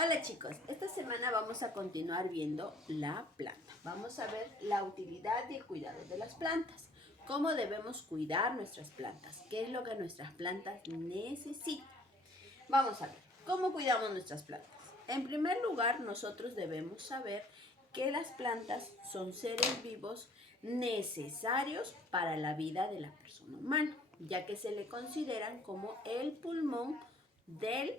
Hola chicos, esta semana vamos a continuar viendo la planta. Vamos a ver la utilidad y el cuidado de las plantas. Cómo debemos cuidar nuestras plantas. ¿Qué es lo que nuestras plantas necesitan? Vamos a ver, ¿cómo cuidamos nuestras plantas? En primer lugar, nosotros debemos saber que las plantas son seres vivos necesarios para la vida de la persona humana, ya que se le consideran como el pulmón del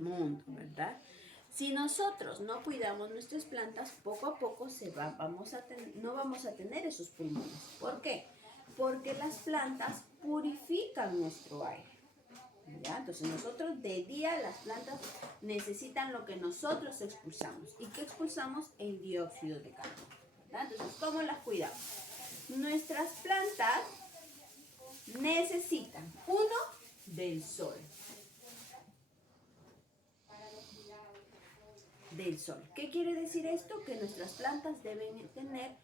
mundo, ¿verdad? Si nosotros no cuidamos nuestras plantas, poco a poco no vamos a tener esos pulmones. ¿Por qué? Porque las plantas purifican nuestro aire. ¿Ya? Entonces nosotros de día las plantas necesitan lo que nosotros expulsamos. ¿Y qué expulsamos? El dióxido de carbono. ¿Verdad? Entonces, ¿cómo las cuidamos? Nuestras plantas necesitan, uno, del sol. Del sol. ¿Qué quiere decir esto? Que nuestras plantas deben tener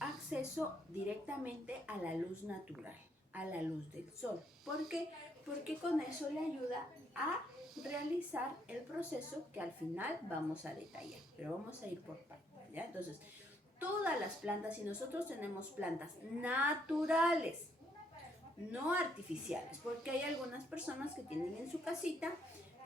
acceso directamente a la luz natural, a la luz del sol. ¿Por qué? Porque con eso le ayuda a realizar el proceso que al final vamos a detallar, pero vamos a ir por partes, ¿ya? Entonces, todas las plantas, si nosotros tenemos plantas naturales, no artificiales, porque hay algunas personas que tienen en su casita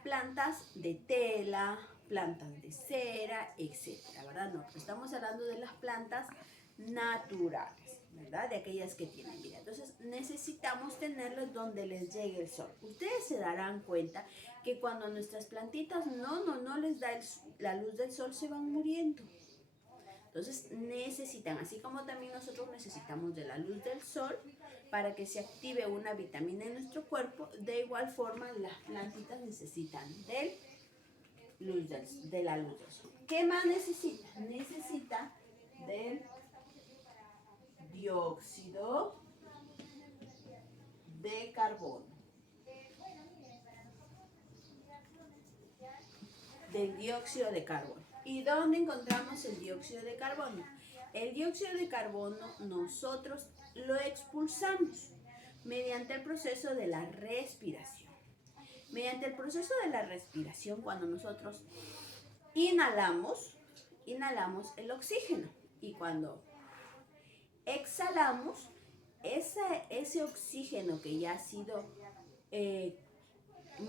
plantas de tela, plantas de cera, etcétera, ¿verdad? No, pero estamos hablando de las plantas naturales, ¿verdad? De aquellas que tienen vida. Entonces necesitamos tenerlas donde les llegue el sol. Ustedes se darán cuenta que cuando nuestras plantitas no les da la luz del sol, se van muriendo. Entonces necesitan, así como también nosotros necesitamos de la luz del sol para que se active una vitamina en nuestro cuerpo, de igual forma las plantitas necesitan de la luz del sol. ¿Qué más necesita? Necesita del dióxido de carbono. Del dióxido de carbono. ¿Y dónde encontramos el dióxido de carbono? El dióxido de carbono nosotros lo expulsamos mediante el proceso de la respiración. Mediante el proceso de la respiración, cuando nosotros inhalamos el oxígeno, y cuando exhalamos, ese oxígeno que ya ha sido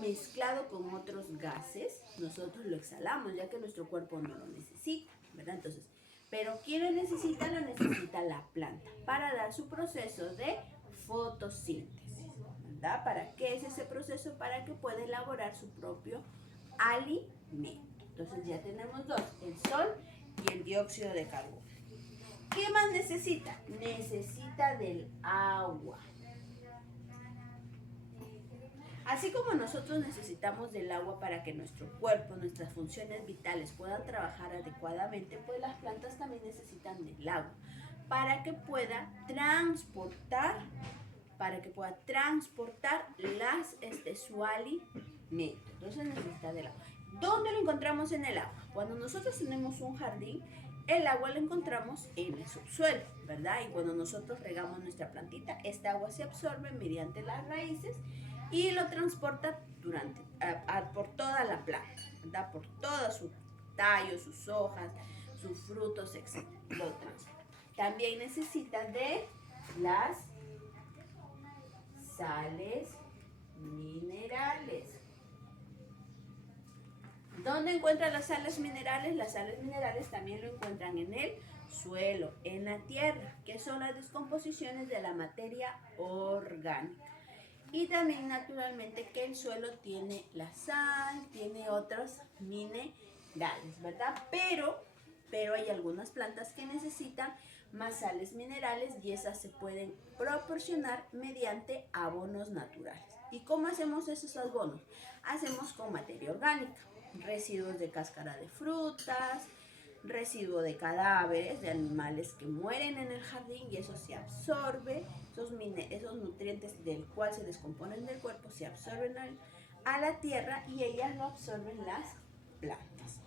mezclado con otros gases, nosotros lo exhalamos, ya que nuestro cuerpo no lo necesita, ¿verdad? Entonces, pero ¿quién lo necesita? Lo necesita la planta para dar su proceso de fotosíntesis, ¿verdad? ¿Para qué es ese proceso? Para que pueda elaborar su propio alimento. Entonces ya tenemos dos, el sol y el dióxido de carbono. ¿Qué más necesita? Necesita del agua. Así como nosotros necesitamos del agua para que nuestro cuerpo, nuestras funciones vitales puedan trabajar adecuadamente, pues las plantas también necesitan del agua para que pueda transportar su alimento. Entonces necesita del agua. ¿Dónde lo encontramos en el agua? Cuando nosotros tenemos un jardín, el agua la encontramos en el subsuelo, ¿verdad? Y cuando nosotros regamos nuestra plantita, esta agua se absorbe mediante las raíces y lo transporta por toda la planta, ¿verdad? Por todo su tallo, sus hojas, sus frutos, etc. Lo transporta. También necesita de las sales minerales. ¿Dónde encuentran las sales minerales? Las sales minerales también lo encuentran en el suelo, en la tierra, que son las descomposiciones de la materia orgánica. Y también naturalmente que el suelo tiene la sal, tiene otros minerales, ¿verdad? Pero hay algunas plantas que necesitan más sales minerales y esas se pueden proporcionar mediante abonos naturales. ¿Y cómo hacemos esos abonos? Hacemos con materia orgánica, residuos de cáscara de frutas, residuo de cadáveres de animales que mueren en el jardín, y eso se absorbe, esos nutrientes del cual se descomponen del cuerpo se absorben a la tierra y ellas lo absorben las plantas.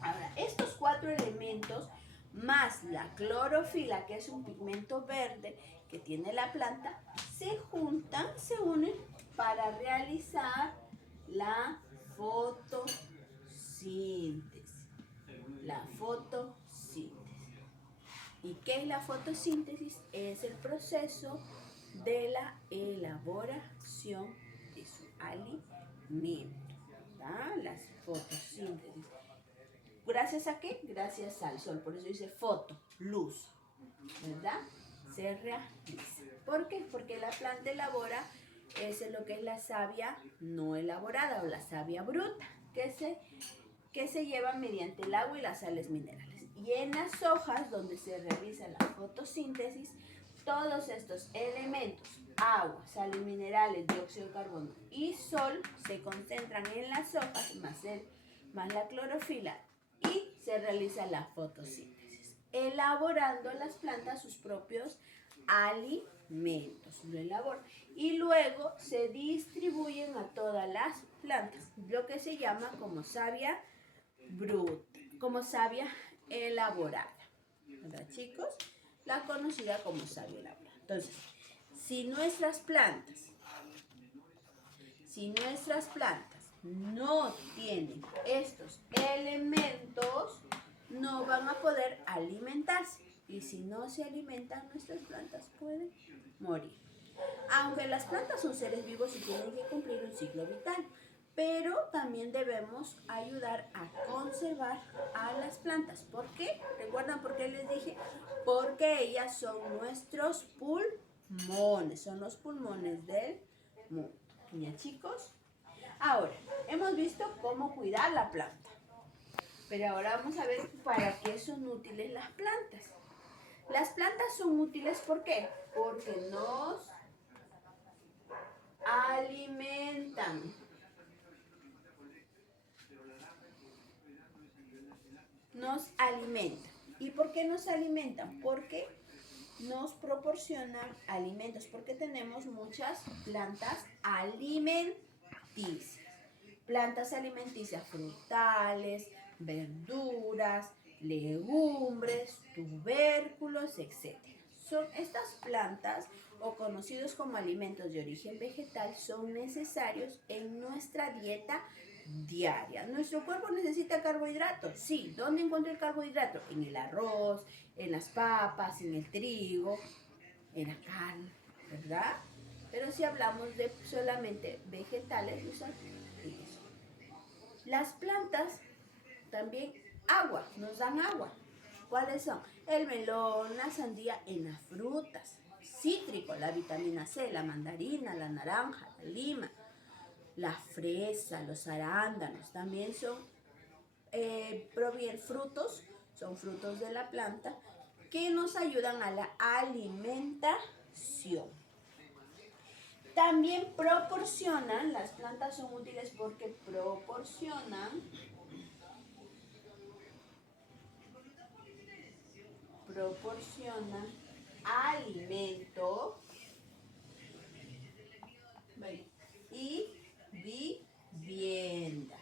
Ahora, estos 4 elementos más la clorofila, que es un pigmento verde que tiene la planta, se juntan, se unen para realizar La fotosíntesis. La fotosíntesis. ¿Y qué es la fotosíntesis? Es el proceso de la elaboración de su alimento. ¿Verdad? La fotosíntesis. ¿Gracias a qué? Gracias al sol. Por eso dice foto, luz. ¿Verdad? Se realiza. ¿Por qué? Porque la planta elabora lo que es la savia no elaborada o la savia bruta, que se lleva mediante el agua y las sales minerales. Y en las hojas, donde se realiza la fotosíntesis, todos estos elementos, agua, sales minerales, dióxido de carbono y sol, se concentran en las hojas, más la clorofila, y se realiza la fotosíntesis, elaborando las plantas sus propios alimentos. Lo elaboran. Y luego se distribuyen a todas las plantas, lo que se llama como savia bruta, como savia elaborada. ¿Verdad, chicos? La conocida como savia elaborada. Entonces, si nuestras plantas no tienen estos elementos, no van a poder alimentarse. Y si no se alimentan, nuestras plantas pueden morir. Aunque las plantas son seres vivos y tienen que cumplir un ciclo vital, pero también debemos ayudar a conservar a las plantas. ¿Por qué? ¿Recuerdan por qué les dije? Porque ellas son nuestros pulmones, son los pulmones del mundo. ¿Ya, chicos? Ahora, hemos visto cómo cuidar la planta, pero ahora vamos a ver para qué son útiles las plantas. Las plantas son útiles, ¿por qué? Porque nos alimentan. Nos alimentan. ¿Y por qué nos alimentan? Porque nos proporcionan alimentos, porque tenemos muchas plantas alimenticias. Plantas alimenticias frutales, verduras, legumbres, tubérculos, etc. Son estas plantas, o conocidos como alimentos de origen vegetal, son necesarios en nuestra dieta diaria. ¿Nuestro cuerpo necesita carbohidratos? Sí. ¿Dónde encuentra el carbohidrato? En el arroz, en las papas, en el trigo, en la carne, ¿verdad? Pero si hablamos de solamente vegetales, usan eso. Las plantas también nos dan agua. ¿Cuáles son? El melón, la sandía, en las frutas. Cítrico, la vitamina C, la mandarina, la naranja, la lima, la fresa, los arándanos. También son son frutos de la planta que nos ayudan a la alimentación. También las plantas son útiles porque proporcionan alimento y vivienda.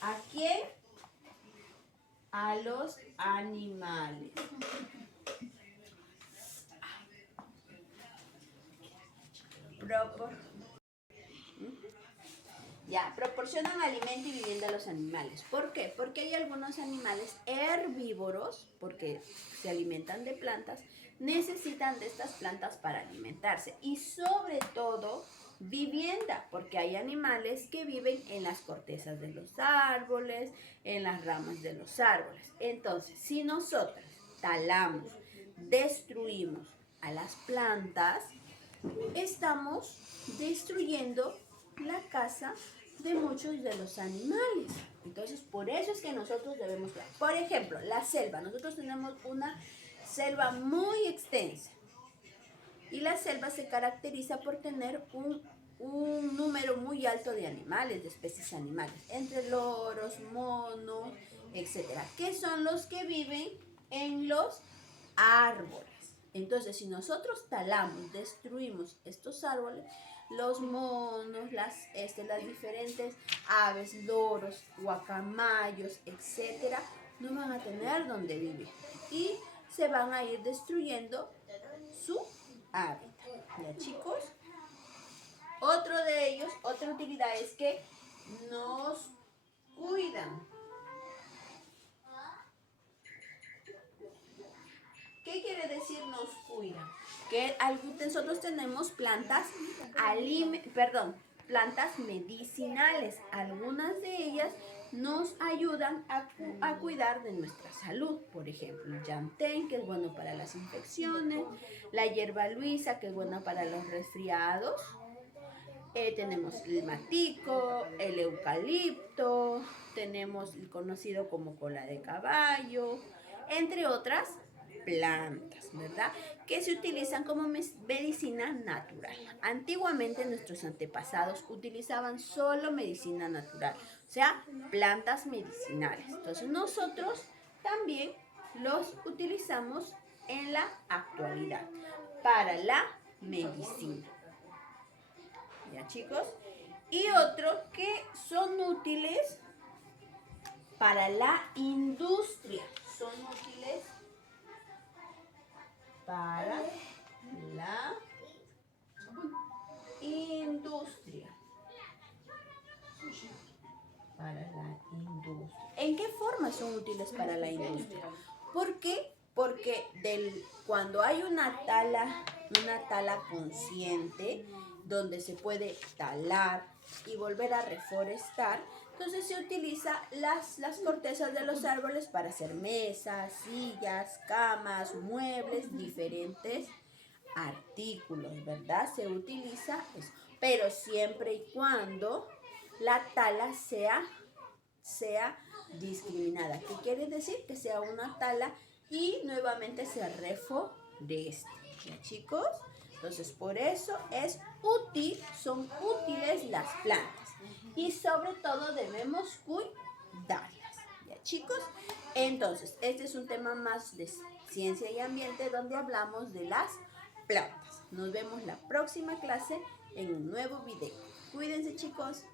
¿A quién? A los animales. Proporcionan alimento y vivienda a los animales. ¿Por qué? Porque hay algunos animales herbívoros, porque se alimentan de plantas, necesitan de estas plantas para alimentarse. Y sobre todo, vivienda, porque hay animales que viven en las cortezas de los árboles, en las ramas de los árboles. Entonces, si nosotros talamos, destruimos a las plantas, estamos destruyendo la casa de muchos de los animales. Entonces, por eso es que nosotros debemos cuidar. Por ejemplo, la selva. Nosotros tenemos una selva muy extensa. Y la selva se caracteriza por tener un número muy alto de animales, de especies animales, entre loros, monos, etc. Que son los que viven en los árboles. Entonces, si nosotros talamos, destruimos estos árboles, los monos, las diferentes aves, loros, guacamayos, etc., no van a tener donde vivir y se van a ir destruyendo su hábitat. ¿Ya, chicos? Otro de ellos, otra utilidad es que nos cuidan. ¿Qué quiere decir nos cuidan? Que nosotros tenemos plantas medicinales. Algunas de ellas nos ayudan a cuidar de nuestra salud. Por ejemplo, el yantén, que es bueno para las infecciones, la hierba luisa, que es buena para los resfriados. Tenemos el matico, el eucalipto, tenemos el conocido como cola de caballo, entre otras plantas, ¿verdad? Que se utilizan como medicina natural. Antiguamente nuestros antepasados utilizaban solo medicina natural, o sea, plantas medicinales. Entonces nosotros también los utilizamos en la actualidad para la medicina. ¿Ya, chicos? Y otros que son útiles para la industria. Son útiles para la industria. Para la industria. ¿En qué forma son útiles para la industria? ¿Por qué? Porque cuando hay una tala consciente, donde se puede talar y volver a reforestar, entonces se utiliza las cortezas de los árboles para hacer mesas, sillas, camas, muebles, diferentes artículos, ¿verdad? Se utiliza eso, pero siempre y cuando la tala sea discriminada. ¿Qué quiere decir? Que sea una tala y nuevamente se reforeste. ¿Ya, chicos? Entonces, por eso son útiles las plantas. Y sobre todo debemos cuidarlas. ¿Ya, chicos? Entonces, este es un tema más de ciencia y ambiente donde hablamos de las plantas. Nos vemos la próxima clase en un nuevo video. Cuídense, chicos.